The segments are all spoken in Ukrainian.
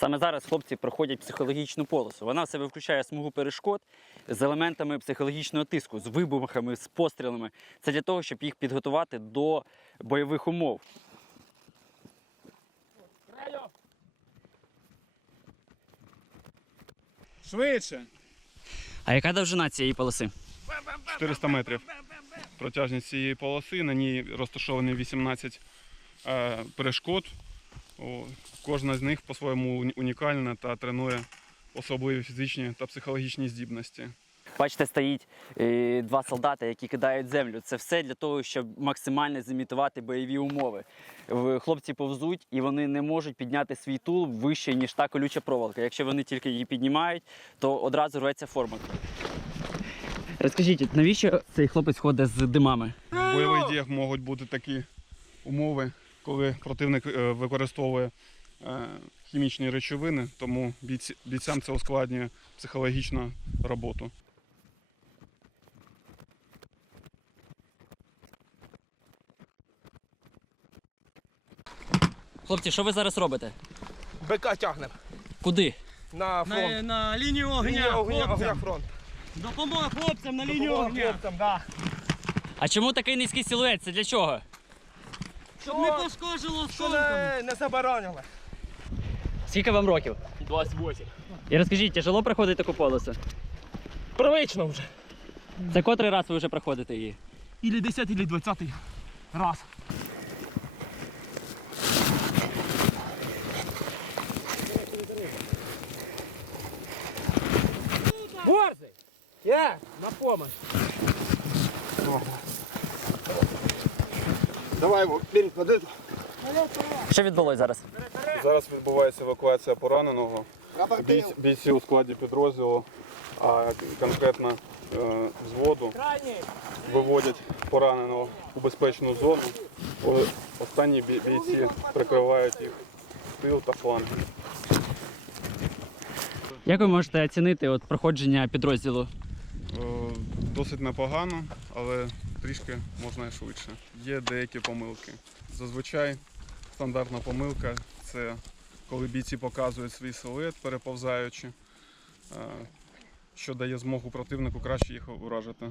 Саме зараз хлопці проходять психологічну полосу. Вона в себе включає смугу перешкод з елементами психологічного тиску, з вибухами, з пострілами. Це для того, щоб їх підготувати до бойових умов. Швидше. А яка довжина цієї полоси? 400 метрів. Протяжність цієї полоси. На ній розташовані 18 е, перешкод. Кожна з них по-своєму унікальна та тренує особливі фізичні та психологічні здібності. Бачите, стоїть е, два солдати, які кидають землю. Це все для того, щоб максимально зімітувати бойові умови. Хлопці повзуть і вони не можуть підняти свій тул вище, ніж та колюча проволока. Якщо вони тільки її піднімають, то одразу рветься форма. Розкажіть, навіщо цей хлопець ходить з димами? В бойових діях можуть бути такі умови, коли противник е, використовує е, хімічні речовини, тому бійцям це ускладнює психологічну роботу. Хлопці, що ви зараз робите? БК тягнемо Куди? на фронт. На, на лінію огня, огня, огня фронт. Допомога хлопцям на лінію Допомога огня. хлопцям, да. А чому такий низький силует? Це для чого? Щоб не пошкожило Що не, не заборонили. Скільки вам років? 28. І розкажіть, тяжело проходити таку полосу? Привично вже. Це котрий раз ви вже проходите її? Ілі 10, ілі 20 раз. Борзий! Я! На помощь! Давай, бери, клади. Що відбулося зараз? Зараз відбувається евакуація пораненого. Бійці, бійці у складі підрозділу, а конкретно е, взводу виводять пораненого у безпечну зону. О- Останні бійці прикривають їх тил та фланг. Як ви можете оцінити от проходження підрозділу? Е, Досить непогано, але трішки можна і швидше. Є деякі помилки. Зазвичай стандартна помилка це коли бійці показують свій силует, переповзаючи, е, що дає змогу противнику краще їх уражити.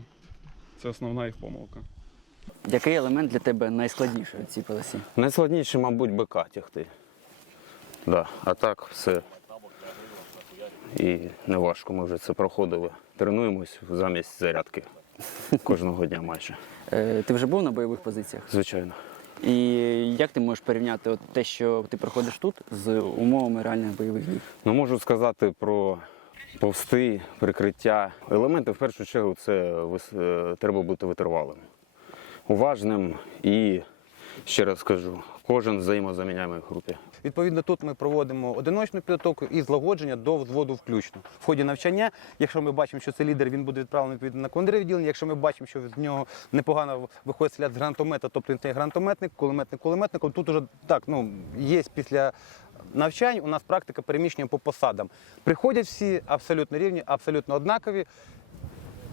Це основна їх помилка. Який елемент для тебе найскладніший у цій полосі? Найскладніше, мабуть, бика тягти. Да. А так все. І не важко, ми вже це проходили. Тренуємось замість зарядки кожного дня майже. Ти вже був на бойових позиціях? Звичайно. І як ти можеш порівняти от те, що ти проходиш тут, з умовами реальних бойових дій? Ну, можу сказати про повсти, прикриття. Елементи, в першу чергу, це е, треба бути витривалим, уважним і, ще раз скажу, кожен взаємозаміняємий в групі. Відповідно, тут ми проводимо одиночну підготовку і злагодження до взводу включно. В ході навчання, якщо ми бачимо, що це лідер, він буде відправлений відповідно на командира відділення. Якщо ми бачимо, що з нього непогано виходить стріляти з гранатомета, тобто він цей гранатометник, кулеметник кулеметником. Тут уже так, ну є після навчань. У нас практика переміщення по посадам. Приходять всі абсолютно рівні, абсолютно однакові.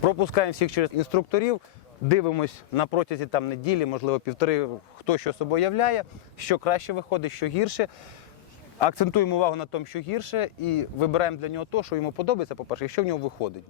Пропускаємо всіх через інструкторів, дивимось на протязі там неділі, можливо, півтори, хто що собою являє, що краще виходить, що гірше. Акцентуємо увагу на тому, що гірше, і вибираємо для нього те, що йому подобається, по-перше, і що в нього виходить.